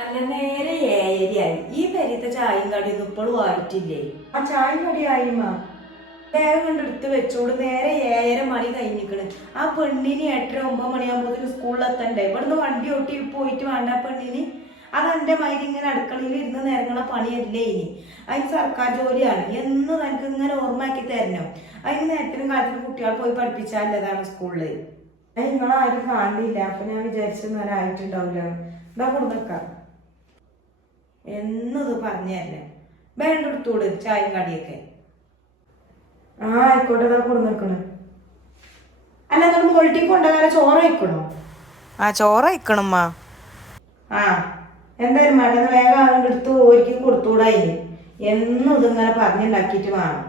അല്ല നേരെ ഏരിയായി. ഈ പെരീത്തെ ചായയും കടിയൊന്നും ഇപ്പോഴും ആയിട്ടില്ലേ? ആ ചായയും കടി ആയി വേഗം കണ്ട് എടുത്ത് വെച്ചോട് നേരെ ഏഴര മണി കഴിഞ്ഞിക്കണ്. ആ പെണ്ണിന് എട്ടര ഒമ്പത് മണിയാകുമ്പോഴത്തേന് സ്കൂളിലെത്തണ്ടേ ഇവിടുന്ന് വണ്ടി ഓട്ടി പോയിട്ട് വേണ്ട പെണ്ണിന്. അത് എന്റെ മൈരി ഇങ്ങനെ അടുക്കളയിൽ ഇരുന്ന് നേരങ്ങളെ പണിയല്ലേ ഇനി? അതിന് സർക്കാർ ജോലിയാണ്. എന്ന് നിനക്ക് ഇങ്ങനെ ഓർമ്മയാക്കി തരണം. അതിന് നേരത്തിനും കാലത്തിനും കുട്ടികൾ പോയി പഠിപ്പിച്ചാലതാണ് സ്കൂളിൽ നിങ്ങളാരും കാണില്ല അപ്പൊ ഞാൻ വിചാരിച്ചു നേരമായിട്ടുണ്ടാവില്ല എന്താ കൊടുക്കാം എന്നത് പറഞ്ഞല്ലേ വേണ്ട എടുത്തോട് ചായയും കടിയൊക്കെ. ആ ആയിക്കോട്ടെ കൊണ്ടു കൊടുന്നേക്കണ് അല്ല നിങ്ങൾ മുകളിലേക്ക് കൊണ്ടുപോകാൻ ചോറ് വയ്ക്കണോ? ആ ചോറ് വയ്ക്കണമ്മ ആ എന്തായാലും മേഡം വേഗം എടുത്ത് ഓരിക്കും കൊടുത്തുകൂടായി. എന്നും ഇതിങ്ങനെ പറഞ്ഞുണ്ടാക്കിയിട്ട് വേണം.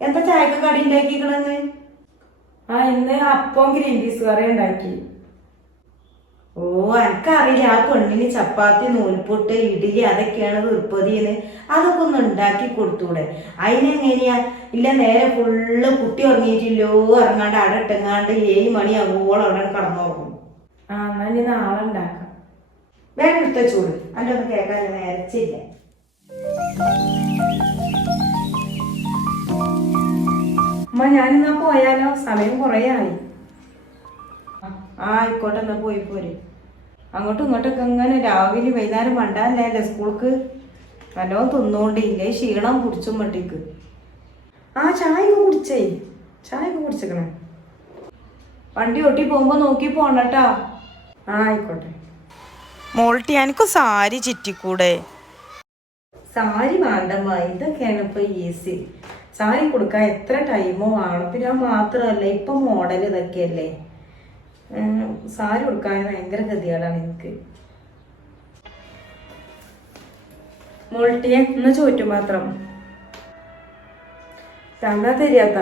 എന്താ ചായക്ക് കടി ഉണ്ടാക്കിക്കണെന്ന് ആ ഇന്ന് അപ്പം ഗ്രീൻ പീസ് കറി ഉണ്ടാക്കി ഓ എനിക്കറിയില്ല ആ പെണ്ണിന് ചപ്പാത്തി നൂൽപൊട്ട് ഇഡലി അതൊക്കെയാണ് തീർപ്പതിന്ന് അതൊക്കെ ഒന്ന് ഉണ്ടാക്കി കൊടുത്തൂടെ? അതിനെങ്ങനെയാ ഇല്ല നേരെ ഫുള്ള് കുട്ടി ഉറങ്ങിയിട്ടില്ലോ ഇറങ്ങാണ്ട് അവിടെ ഇട്ടെങ്ങാണ്ട് ഏഴ് മണി മണിയാകുമ്പോൾ അവിടെ കടന്നുറങ്ങും ആ എന്നാ ഇനി നാളെ ഉണ്ടാക്കാം. വേറെ എടുത്ത ചൂട് അതിന്റെ ഒന്നും കേൾക്കാൻ നേരച്ചില്ല അമ്മ ഞാനിന്നാ പോയാലോ? സമയം കുറേ ആയി. ആ ആയിക്കോട്ടെ എന്നാ പോയി പോരെ. അങ്ങോട്ടും ഇങ്ങോട്ടൊക്കെ ഇങ്ങനെ രാവിലെ വൈകുന്നേരം മണ്ടാനല്ലേ സ്കൂൾക്ക്? നല്ലോണം തിന്നോണ്ടില്ലേ ക്ഷീണം കുടിച്ചും മട്ടിക്ക് ആ ചായ കുടിച്ചേ. ചായ കുടിച്ചേക്കണേ. വണ്ടി ഒട്ടി പോകുമ്പോ നോക്കി പോണട്ടാ. ആ ആയിക്കോട്ടെ. മോൾട്ടി എനിക്ക് സാരി ചുറ്റിക്കൂടെ? സാരി വേണ്ടമ്മ ഇതൊക്കെയാണ് ഇപ്പൊ ഈസി സാരി കൊടുക്കാൻ എത്ര ടൈമോ വേണം. പിന്നെ മാത്രമല്ല ഇപ്പൊ മോഡൽ ഇതൊക്കെയല്ലേ. സാരി കൊടുക്കാൻ ഭയങ്കര ഗതികളാണ് എനിക്ക്. മോൾട്ടിയെ ഒന്ന് ചോറ്റു മാത്രം. തന്നാ തരിയാത്ത.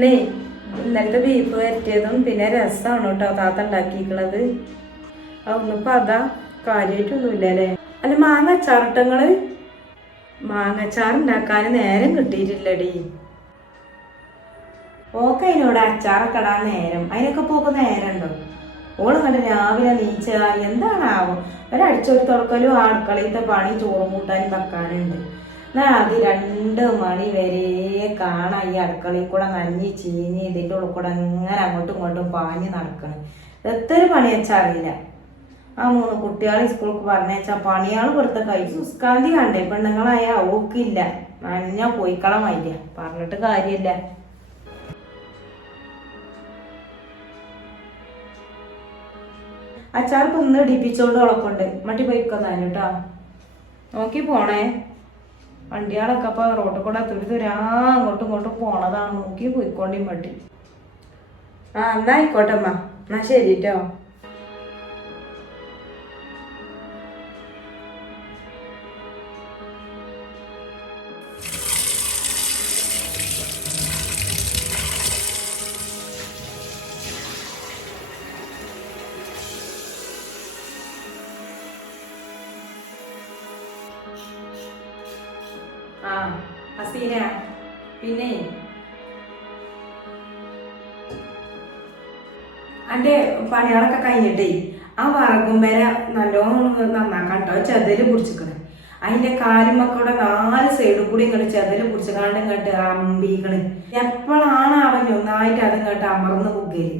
നേ ഇന്നലത്തെ ബീഫ് വരട്ടിയതും പിന്നെ രസമാണ് കേട്ടോ താത്ത ഉണ്ടാക്കിയിരിക്കണത് അതൊന്നിപ്പോ അതാ കാര്യമായിട്ടൊന്നുമില്ല അല്ലേ? അല്ല മാങ്ങ അച്ചാറിട്ടങ്ങൾ മാങ്ങച്ചാർ ഉണ്ടാക്കാൻ നേരം കിട്ടിയിട്ടില്ലടി. ഓക്കെ അതിനോട് അച്ചാറൊക്കെ നേരം. അതിനൊക്കെ പോകുന്ന നേരമുണ്ടോ ഓൾ കണ്ട് രാവിലെ നീച്ച എന്താണാവോ? ഒരടിച്ചൊരു തുറക്കലും അടുക്കളയിലത്തെ പണി ചോറും കൂട്ടാനും വെക്കാനുണ്ട്. എന്നാൽ അത് രണ്ട് മണി വരെ കാണാം ഈ അടുക്കളയിൽ കൂടെ നഞ്ഞി ചീഞ്ഞ് ഇതിന്റെ ഉള്ളിൽ കൂടെ അങ്ങനെ അങ്ങോട്ടും ഇങ്ങോട്ടും പാഞ്ഞ് നടക്കണം. എത്ര പണി വെച്ചാൽ അറിയില്ല. ആ മൂന്ന് കുട്ടികളെ സ്കൂൾക്ക് പറഞ്ഞേച്ചാ പണിയാൾ കൊടുത്ത കൈ സുസ്കാന്തി കണ്ടേ. പെണ്ണുങ്ങളായ ഓക്കില്ല നഞ്ഞ പോയിക്കളമായില്ല പറഞ്ഞിട്ട് കാര്യമില്ല. അച്ചാർ കുന്ന് ഇടിപ്പിച്ചോണ്ട് ഉളക്കൊണ്ട് മട്ടി പോയിക്കൊന്നാൻ കേട്ടോ നോക്കി പോണേ. വണ്ടികളൊക്കെ അപ്പൊ റോട്ടിൽ കൂടെ തുരി തുരാ അങ്ങോട്ടും ഇങ്ങോട്ടും പോണതാണ്. നോക്കി പോയിക്കോണ്ടി മട്ടി ആ എന്നാ ആയിക്കോട്ടെ അമ്മ. എന്നാ ശരി കേട്ടോ അന്റെ പണികളൊക്കെ കഴിഞ്ഞിട്ടേ ആ വറകും വരെ നല്ലോണം നന്നാക്കാം കേട്ടോ ചെതൽ പിടിച്ചിക്കണ്. അതിന്റെ കാലുമക്കളുടെ നാല് സൈഡിൽ കൂടി ഇങ്ങോട്ട് ചെതൽ പിടിച്ചിക്കാണ്ട് ഇങ്ങോട്ട് അമ്പീക്കണ്. എപ്പോഴാണ് അവൻ ഒന്നായിട്ട് അത് ഇങ്ങോട്ട് അമർന്ന് പുകയിൽ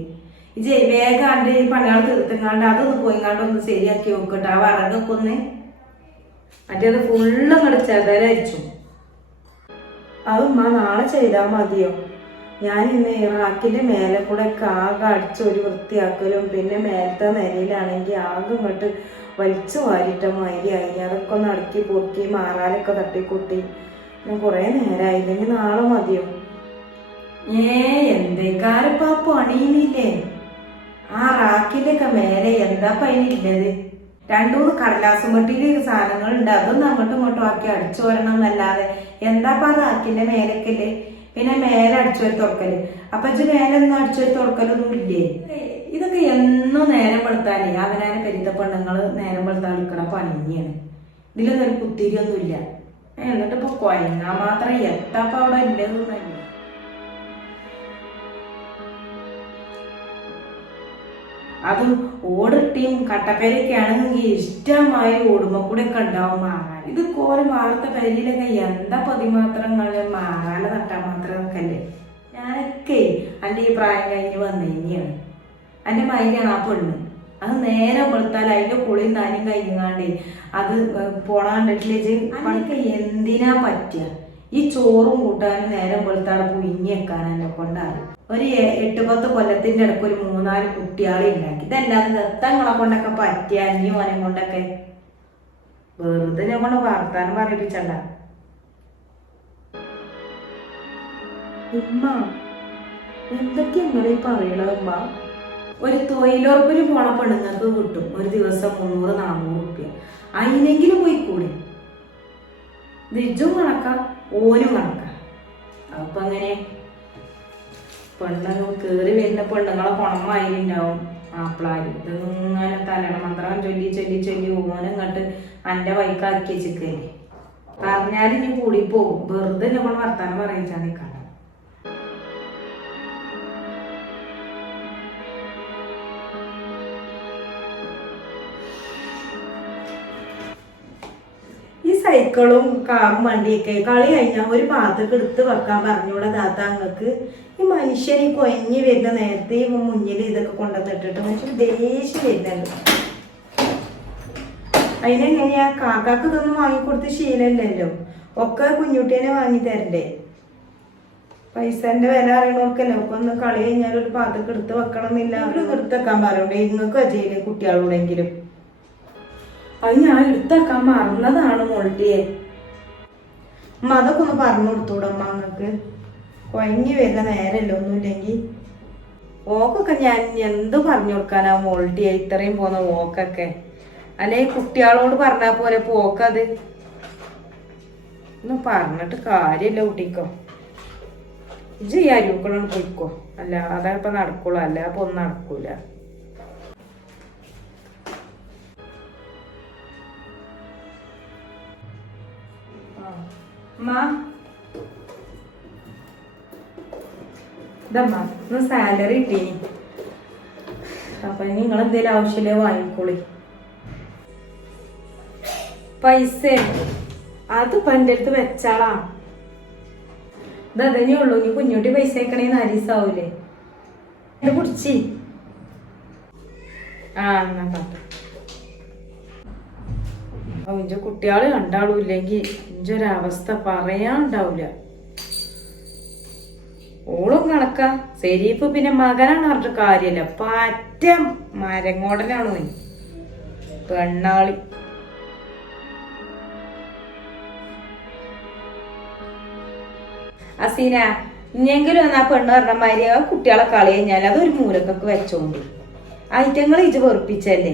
ഇജേ വേഗം അന്റെ ഈ പണികൾ തീർത്തിങ്ങാണ്ട് അതൊന്ന് പോയിങ്ങാണ്ട് ഒന്ന് ശരിയാക്കി നോക്കട്ടെ. ആ വറകൊക്കെ ഒന്ന് മറ്റേത് ഫുള്ള് ഇങ്ങോട്ട് ചെതലരിച്ചു. അതുമ്മ നാളെ ചെയ്താൽ മതിയോ? ഞാൻ ഇന്ന് ഇറാഖിന്റെ മേലെ കൂടെ ഒക്കെ ആകെ അടിച്ചൊരു വൃത്തിയാക്കലും പിന്നെ മേലത്തെ നിലയിലാണെങ്കിൽ ആകെ ഇങ്ങോട്ട് വലിച്ചു വാരിട്ട മാതിരിയായി അതൊക്കെ ഒന്ന് അടുക്കി പൊക്കി മാറാലൊക്കെ തട്ടിക്കൂട്ടി. ഞാൻ കുറേ നേരമായില്ലെങ്കിൽ നാളെ മതിയോ? ഏ എന്തേക്കാരപ്പാ പണിയുന്നില്ലേ ആ റാക്കിന്റെ ഒക്കെ മേലെ എന്താ പണിയില്ലത് രണ്ടു മൂന്ന് കടലാസും പെട്ടിയിൽ സാധനങ്ങളുണ്ട്. അതൊന്നും അങ്ങോട്ടും ഇങ്ങോട്ടും ആക്കി അടിച്ചു വരണം എന്നല്ലാതെ. എന്താപ്പാ റാക്കിന്റെ മേലക്കല്ലേ പിന്നെ മേലെ അടിച്ചൊരു തുറക്കൽ. അപ്പൊ ഇജ്ജ് മേലെ ഒന്നും അടിച്ചൊരു തുറക്കലൊന്നും ഇല്ലേ? ഇതൊക്കെ എന്നും നേരം വെളുത്താലേ അവനാനെ പെരുത്ത പെണ്ണുങ്ങൾ നേരം വെളുത്താൽ നിൽക്കണ പണിയാണ്. ഇതിലൊന്നും ഒരു കുത്തിരിയൊന്നും ഇല്ല എന്നിട്ട് ഇപ്പൊ കൊയങ്ങാൻ മാത്രം എത്താപ്പ അവിടെ ഇല്ലതെന്നല്ല അതും ടീം കട്ടപ്പേരൊക്കെ ആണെങ്കിൽ ഇഷ്ടമായി ഓടുമ്പോ കൂടെ ഒക്കെ ഉണ്ടാവും മാങ്ങാൻ. ഇത് കോരി വാർത്ത പേരിലൊക്കെ എന്താ പതിമാത്രങ്ങൾ മാങ്ങാല തട്ടാ മാത്രം നിൽക്കല്ലേ ഞാനൊക്കെ എന്റെ ഈ പ്രായം കഴിഞ്ഞ് വന്നു തന്നെയാണ് എന്റെ മൈനാണ് ആ പെണ്ണ്. അത് നേരെ വെളുത്താൽ അതിന്റെ കുളിയും നാനും കഴിഞ്ഞാണ്ടേ അത് പോണാണ്ടിട്ടില്ലേ അതൊക്കെ എന്തിനാ പറ്റുക? ഈ ചോറും കൂട്ടാനും നേരം വെളുത്താടെ പുയിഞ്ഞ് വെക്കാൻ എന്നെ കൊണ്ടാണ് ഒരു എട്ട് പത്ത് കൊല്ലത്തിന്റെ ഇടയ്ക്ക് ഒരു മൂന്നാൽ കുട്ടികളെ ഉണ്ടാക്കി. ഇതല്ലാതെ ദത്തങ്ങളെ കൊണ്ടൊക്കെ പറ്റിയ അന്യ മോനെ കൊണ്ടൊക്കെ? വെറുതെ ഞാൻ കൊണ്ട് വർത്താനം പറയിപ്പിച്ചണ്ട. ഉമ്മ എന്തൊക്കെയാ നിങ്ങളീ പറയണ ഉമ്മ? ഒരു തൊഴിലുറപ്പിന് പോണ പെണ്ണുങ്ങൾക്ക് കിട്ടും. ഒരു ദിവസം മുന്നൂറ് നാനൂറ് റുപ്യ അതിനെങ്കിലും പോയി കൂടി ദിജും കണക്കാ. ഓനും കണക്കാ അപ്പൊ അങ്ങനെ പെണ്ണുങ്ങൾ കേറി വരുന്ന പെണ്ണുങ്ങളെ പണമായിട്ടുണ്ടാവും മാപ്പിളാരും. ഇതിങ്ങനെ തലണ മന്ത്രം ചൊല്ലി ചൊല്ലി ചൊല്ലി ഓനും ഇങ്ങോട്ട് അന്റെ വൈക്കാക്കി വെച്ചിക്കേ പറഞ്ഞാൽ ഇനി കൂടി പോകും വെറുതെ നമ്മൾ വർത്താനം പറയിച്ചാൽ നിൽക്കണ്ട സൈക്കിളും കാറും വണ്ടിയൊക്കെ കളി കഴിഞ്ഞാൽ ഒരു പാത്രക്ക് എടുത്ത് വെക്കാൻ പറഞ്ഞൂടെ താത്ത അങ്ങക്ക് ഈ മനുഷ്യൻ ഈ കൊഞ്ഞ് വരുന്ന നേരത്തെ ഈ മുന്നിൽ ഇതൊക്കെ കൊണ്ടുവന്നിട്ടിട്ട് മനുഷ്യൻ ദേഷ്യം വരുന്നുണ്ട്. അതിനെങ്ങനെയാ? കാക്കാക്ക് ഇതൊന്നും വാങ്ങിക്കൊടുത്ത് ശീലമില്ലല്ലോ. ഒക്കെ കുഞ്ഞുട്ടീനെ വാങ്ങി തരണ്ടേ? പൈസന്റെ വില അറിയണവർക്കല്ലേ? ഒക്കെ ഒന്ന് കളി കഴിഞ്ഞാൽ ഒരു പാത്രക്ക് എടുത്ത് വെക്കണം എന്നില്ല ഒരു നിർത്തക്കാൻ പറയണ്ടേ നിങ്ങൾക്ക് അജയിലെ കുട്ടികളോടെങ്കിലും. അത് ഞാൻ എടുത്താക്കാൻ മറന്നതാണ് മോൾട്ടിയെ. അമ്മ അതൊക്കെ ഒന്ന് പറഞ്ഞു കൊടുത്തൂടെ അമ്മ അങ്ങക്ക്. കൊയങ്ങി വരുന്ന നേരല്ലോ ഒന്നുമില്ലെങ്കിൽ. ഓക്കൊക്കെ ഞാൻ എന്ത് പറഞ്ഞു കൊടുക്കാനാ മോൾട്ടിയെ ഇത്രയും പോന്ന ഓക്കൊക്കെ? അല്ലെ കുട്ടികളോട് പറഞ്ഞാ പോലെ പോക്കത്? ഒന്നും പറഞ്ഞിട്ട് കാര്യമില്ല കുട്ടിക്കോ. ഇജ് ഈ അരുക്കളോട് പോയിക്കോ. അല്ല അതാ ഇപ്പൊ നടക്കുള്ളൂ. അല്ല അപ്പൊ ഒന്നും നടക്കൂല. ഇന്ന് സാലറി ഇട്ടി. അപ്പൊ നിങ്ങൾ എന്തെങ്കിലും ആവശ്യമില്ലേ വാങ്ങിക്കോളി. പൈസ. അത് പന്റെ അടുത്ത് വെച്ചാളാ. ഇത് അതന്നെ ഉള്ളൂ. ഇനി കുഞ്ഞുട്ടി പൈസ അയക്കണേ നാലീസാവൂലേ. കുടിച്ചി. ആ എന്നാ കാട്ടെ ഇഞ്ച കുട്ടികൾ കണ്ടാളും ഇല്ലെങ്കിൽ ഇഞ്ചൊരവസ്ഥ പറയാണ്ടാവില്ല ഓളും കണക്കാ. ശരിയിപ്പ് പിന്നെ മകനാണ് പറഞ്ഞിട്ട് കാര്യല്ല. പറ്റ മരങ്ങോടനാണ് പെണ്ണാളി. അസീന ഇനിയെങ്കിലും ഒന്ന് ആ പെണ്ണ് പറഞ്ഞ മാതിരി കുട്ടികളെ കളി കഴിഞ്ഞാൽ അതൊരു മൂലക്കൊക്കെ വെച്ചോണ്ട്. ഐറ്റങ്ങൾ ഇജ് വെറുപ്പിച്ചല്ലേ?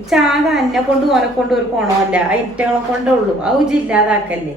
ചാക അന്നെ കൊണ്ട് ഓനെ കൊണ്ട് ഒരു ഗുണമല്ല ഐറ്റങ്ങളെ കൊണ്ടേ ഉള്ളൂ. അത് ഇല്ലാതാക്കല്ലേ